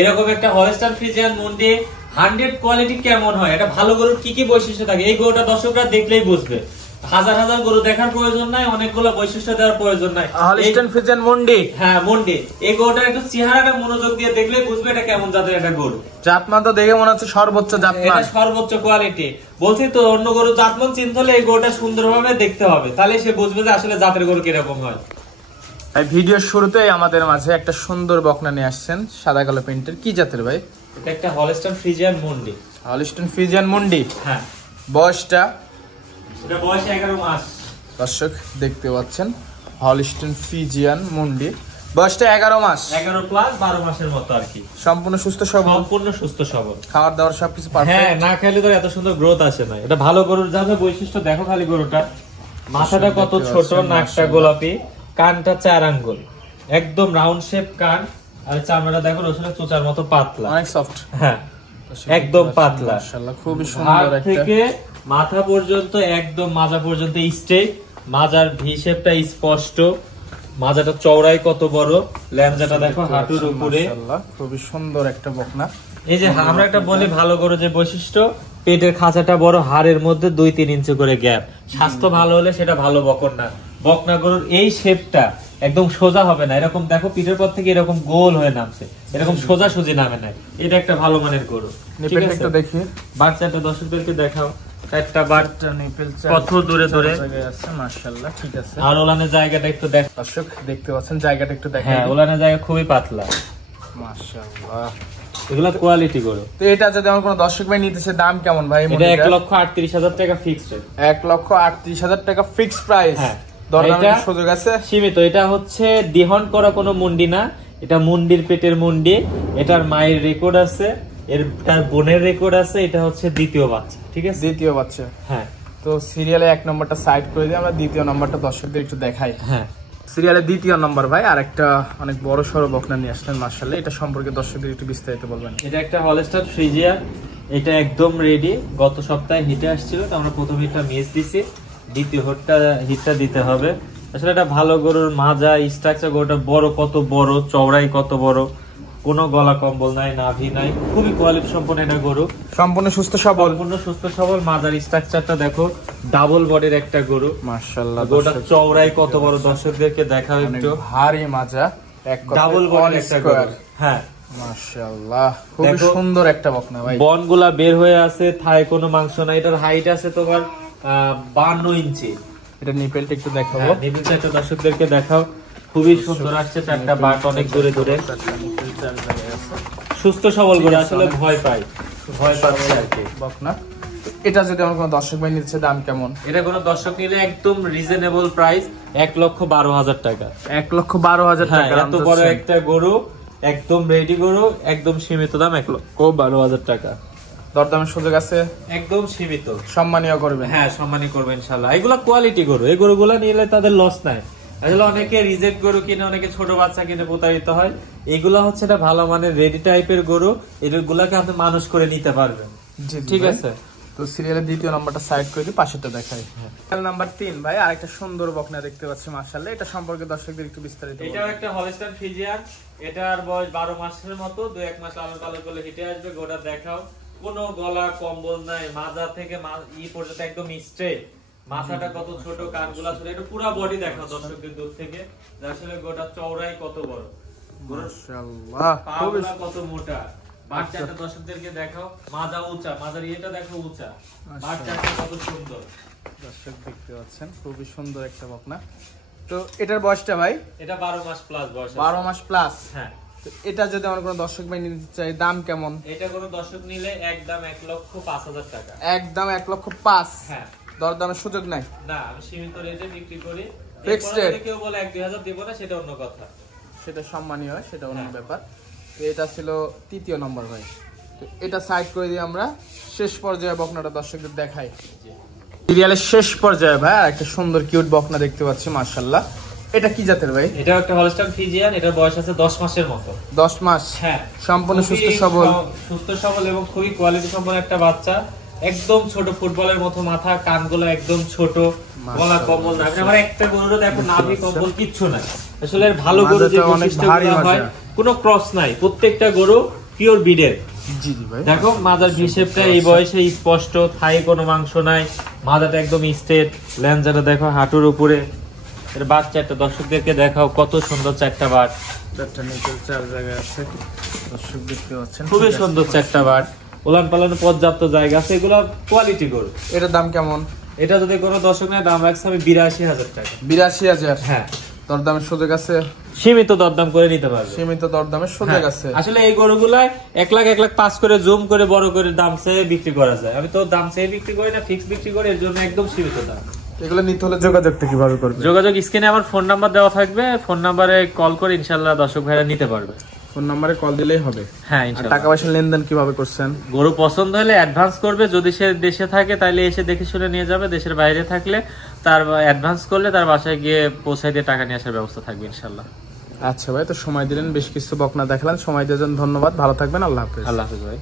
এরকম একটা Holstein Friesian মুন্ডি 100 কোয়ালিটি কেমন হয়, এটা ভালো গরুর কি কি বৈশিষ্ট্য থাকে এই গরুটা দর্শকরা দেখলেই বুঝবে। হাজার হাজার গরু দেখার প্রয়োজন নাই, অনেকগুলো বৈশিষ্ট্য দেওয়ার প্রয়োজন নাই। হলস্টাইন ফ্রিজিয়ান মুন্ডি, হ্যাঁ মুন্ডি, এই গরুটার একটু চেহারাটা মনোযোগ দিয়ে দেখলেই বুঝবে এটা কেমন জাতের একটা গরু। জাতমান তো দেখে মনে হচ্ছে সর্বোচ্চ জাতমান, এটা সর্বোচ্চ কোয়ালিটি। বলছি তো অন্য গরু জাতমান চিনতে হলে এই গরুটা সুন্দরভাবে দেখতে হবে, তাহলে সে বুঝবে যে আসলে জাতের গরু কিরকম হয়। ভাই ভিডিওর শুরুতেই আমাদের মাঝে একটা সুন্দর বকনা নিয়ে আসছেন, সাদা কালো প্রিন্টের, কি জাতের ভাই? এটা একটা হলস্টাইন ফ্রিজিয়ান মুন্ডি। হলস্টাইন ফ্রিজিয়ান মুন্ডি, হ্যাঁ। বয়সটা? এটা বয়স 11 মাস। দর্শক দেখতে পাচ্ছেন হলস্টাইন ফ্রিজিয়ান মুন্ডি, বয়সটা 11 মাস, 11 প্লাস 12 মাসের মতো আর কি। সম্পূর্ণ সুস্থ সবল? সম্পূর্ণ সুস্থ সবল, খাবার দাবার সবকিছু পারফেক্ট। হ্যাঁ, না খেলে তো এত সুন্দর গ্রোথ আসে না। এটা ভালো গরুর জাতের বৈশিষ্ট্য দেখো খালি গরুটা, মাথাটা কত ছোট, নাকটা গোলাপি, কানটা 4 আঙ্গুল, একদম রাউন্ড শেপ কান, আর চামড়াটা দেখো রসুনের চোচার মতো পাতলা, অনেক সফট। হ্যাঁ একদম পাতলা, মাশাআল্লাহ খুবই সুন্দর। একটা থেকে মাথা পর্যন্ত একদম মাজা পর্যন্ত স্ট্রেট, মাজার ভি শেপটা স্পষ্ট, মাজাটা চওড়াই কত বড়, ল্যাঞ্জাটা দেখো হাঁটুর উপরে, মাশাআল্লাহ খুবই সুন্দর একটা বকনা। এই যে আমরা একটা বলি ভালো গরু যে বৈশিষ্ট্য, পেটের খাঁচাটা বড়, হাড়ের মধ্যে 2-3 ইঞ্চি করে গ্যাপ। স্বাস্থ্য ভালো হলে সেটা ভালো বকন না। বকনা গরুর এই শেপটা একদম সোজা হবে না, এরকম দেখো পিঠের পর থেকে এরকম গোল হয়ে নামছে, এরকম সোজা সুজি নামে না। এটা একটা ভালো মানের গরু। ঠিক আছে, একটু দেখি বাচ্চাটা দর্শকদেরকে দেখাও, একটা বাচ্চা নিপেল কত দূরে দূরে আছে, মাশাআল্লাহ ঠিক আছে। আর ওলানের জায়গাটা একটু দেখ দর্শক দেখতে পাচ্ছেন, জায়গাটা একটু দেখেন। হ্যাঁ, ওলানের জায়গা খুবই পাতলা, মাশাআল্লাহ এগুলা কোয়ালিটি গরু। তো এটা যদি আমার কোনো দর্শক ভাই নিতেছে, দাম কেমন ভাই? এটা 1,38,000 টাকা ফিক্সড রেট। 1,38,000 টাকা ফিক্সড প্রাইস। হ্যাঁ, দরদামের সুযোগ আছে? সীমিত। এটা হচ্ছে দিহন করা কোনো মুন্ডি না, এটা মুন্ডির পেটের মুন্ডি। এটার মায়ের রেকর্ড আছে, তার বোনের রেকর্ড আছে, এটা হচ্ছে দ্বিতীয় বাচ্চা। ঠিক আছে, দ্বিতীয় বাচ্চা। হ্যাঁ, তো সিরিয়ালে 1 নম্বরটা সাইড করে দিই, আমরা দ্বিতীয় নম্বরটা দর্শকদের একটু দেখাই। হ্যাঁ, সিরিয়ালে দ্বিতীয় নম্বর ভাই আর একটা অনেক বড় সড়ো বকনা নিয়ে আসলেন, মাশাআল্লাহ। এটা সম্পর্কে দর্শকদের একটু বিস্তারিত বলবেন। এটা একটা হলস্টাইন ফ্রিজিয়ান, এটা একদম রেডি। গত সপ্তাহে হিটে আসছিল, তো আমরা প্রথম হিটটা মিস দিছি, দ্বিতীয় হিটটা দিতে হবে। আসলে এটা ভালো গরুর মাজা স্ট্রাকচার, গরুটা বড় কত বড়, চওড়াই কত বড়, কোনো গলা কম্বল নাই, নাভি নাই, খুবই কোয়ালিটি সম্পন্ন এটা গরু। সম্পূর্ণ সুস্থ সবল, সম্পূর্ণ সুস্থ সবল। মাজার স্ট্রাকচারটা দেখো, ডাবল বডির একটা গরু, মাশাআল্লাহ। গরুটা চওড়াই কত বড়, দর্শকদেরকে দেখাও একটু। ভারী মাজা, এক ডাবল বডির একটা গরু। হ্যাঁ, মাশাআল্লাহ খুব সুন্দর একটা বকনা ভাই। বনগুলা বের হয়ে আছে, থায় কোনো মাংস নাই। এটার হাইট আছে তোমার 52 ইঞ্চি। এটা নিপেলটা একটু দেখাবো, নিপেলটা একটু দর্শকদেরকে দেখাও, খুবই সুন্দর আসছে। চারটা বাট অনেক দূরে দূরে, সুস্থ সবল গরু, আসলে ভয় পাচ্ছে আর কি বকনা। এটা যদি আমার কোনো দর্শক ভাই নিচ্ছে, দাম কেমন? এটা কোনো দর্শক নিলে একদম রিজনেবল প্রাইস, 1,12,000 টাকা। 1,12,000 টাকা। এত বড় একটা গরু, একদম রেডি গরু, একদম সীমিত দাম 1,12,000 টাকা। দরদামের সুযোগ আছে? একদম সীমিত, সম্মানীয় করবে। হ্যাঁ সম্মানী করবে ইনশাআল্লাহ। এগুলা কোয়ালিটি গরু, এই গরুগুলা নিলে তাদের লস নাই। আসলে অনেকে রিজেক্ট গরু কিনে, অনেকে ছোট বাচ্চা কিনে প্রতারিত হয়। এগুলা হচ্ছে একটা ভালো মানের রেডি টাইপের গরু, এগুলাকে আপনি মানুষ করে নিতে পারবেন। ঠিক আছে, তো সিরিয়ালের দ্বিতীয় নম্বরটা সাইড করে দিই, পাশেরটা দেখাই। নাম্বার 3 ভাই আরেকটা সুন্দর বকনা দেখতে পাচ্ছি, মাশাআল্লাহ। এটা সম্পর্কে দর্শকদের একটু বিস্তারিত বলুন। এটাও একটা হলস্টাইন ফ্রিজিয়ান, এটার বয়স 12 মাসের মতো, 2-1 মাস লালন পালন করলে হিটে আসবে। গোটা দেখাও, কোনো গলা কম্বল নাই, মাজা থেকে পর্যন্ত একদম স্ট্রেট, মাথাটা কত ছোট, কানগুলা ছোট, এটা পুরো বডি দেখাও দর্শকদের দূর থেকে, আসলে গোটা চওড়াই কত বড়, মাশাআল্লাহ পাগুলা কত মোটা। বাচ্চাটা দর্শকদেরকে দেখাও, মাজা উঁচা, মাজার ইয়েটা দেখো উঁচা, বাচ্চাটা কত সুন্দর। দর্শক দেখতে পাচ্ছেন খুবই সুন্দর একটা বকনা। তো এটার বয়সটা ভাই? এটা 12 মাস প্লাস বয়স। 12 মাস প্লাস। হ্যাঁ, এটা যদি আমার কোনো দর্শক ভাই নিতে চাই, দাম কেমন? এটা কোনো দর্শক নিলে একদম 1,05,000 টাকা। একদম 1,05,000। হ্যাঁ, দরদামের সুযোগ নাই? না, আমি সীমিত রেটে বিক্রি করি। Fixed rate. কেউ বলে 1-2,000 দেব না, সেটা অন্য কথা, সেটা সম্মানীয় হয়, সেটা অন্য ব্যাপার। তো এটা ছিল তৃতীয় নম্বর ভাই। তো এটা সাইড করে দিয়ে আমরা শেষ পর্যায়ে বকনাটা দর্শকদের দেখাই। সিরিয়ালের শেষ পর্যায়ে ভাই একটা সুন্দর কিউট বকনা দেখতে পাচ্ছি, মাশাআল্লাহ। এটা কি জাতের ভাই? এটা একটা হলস্টাইন ফ্রিজিয়ান, এটার বয়স আছে 10 মাসের মতো। 10 মাস? হ্যাঁ, সম্পূর্ণ সুস্থ সবল এবং খুবই কোয়ালিটি সম্পন্ন একটা বাচ্চা। একদম ছোট, ফুটবলের মতো মাথা, কানগুলো একদম ছোট, গলা কম্বল না। আমার একটা গরুরও দেখো নাভি কম্বল কিচ্ছু নাই। আসলে ভালো গরু যে বৈশিষ্ট্যগুলো হয়, কোনো ক্রস নাই, প্রত্যেকটা গরু পিওর বিডের। জি জি ভাই, দেখো মাজার ভিশেপটা এই বয়সে স্পষ্ট, থাই কোনো মাংস নাই, মাজাটা একদম স্ট্রেট, ল্যাঞ্জাটা দেখো হাঁটুর উপরে। এর বাট চারটা দর্শকদেরকে দেখাও, কত সুন্দর চারটা বাট, চারটা নিচের চার জায়গায় আছে, দর্শক দেখতে পাচ্ছেন। খুবই সুন্দর চারটা বাট, ওলান পালানো পর্যাপ্ত জায়গা আছে, এগুলো কোয়ালিটি গরু। এটার দাম কেমন? এটা যদি কোনো দর্শক নেয় দাম রাখছে আমি 82,000 টাকা। 82,000? হ্যাঁ, দরদামের সুযোগ আছে? সীমিত দরদাম করে নিতে পারবে। সীমিত দরদামের সুযোগ আছে। আসলে এই গরুগুলাই 1,00,000 করে জুম করে বড় করে দাম চেয়ে বিক্রি করা যায়। আমি তো দাম চেয়ে বিক্রি করি না, ফিক্স বিক্রি করি, এর জন্য একদম সীমিত দাম। এগুলো নিতে হলে যোগাযোগটা কিভাবে করবে? যোগাযোগ স্ক্রিনে আমার ফোন নাম্বার দেওয়া থাকবে, ফোন নাম্বারে কল করে ইনশাআল্লাহ দর্শক ভাইরা নিতে পারবে। ফোন নাম্বারে কল দিলেই হবে? হ্যাঁ আর ইনশাআল্লাহ। টাকা পয়সা লেনদেন কিভাবে করছেন? গরু পছন্দ হলে অ্যাডভান্স করবে, যদি সে দেশে থাকে তাহলে এসে দেখে শুনে নিয়ে যাবে, দেশের বাইরে থাকলে তার অ্যাডভান্স করলে তার বাসায় গিয়ে পৌঁছায় দিয়ে টাকা নিয়ে আসার ব্যবস্থা থাকবে ইনশাআল্লাহ। আচ্ছা ভাই, তো সময় দিলেন, বেশ কিছু বকনা দেখালেন, সময় দেওয়ার জন্য ধন্যবাদ। ভালো থাকবেন, আল্লাহ হাফেজ। আল্লাহ হাফেজ ভাই।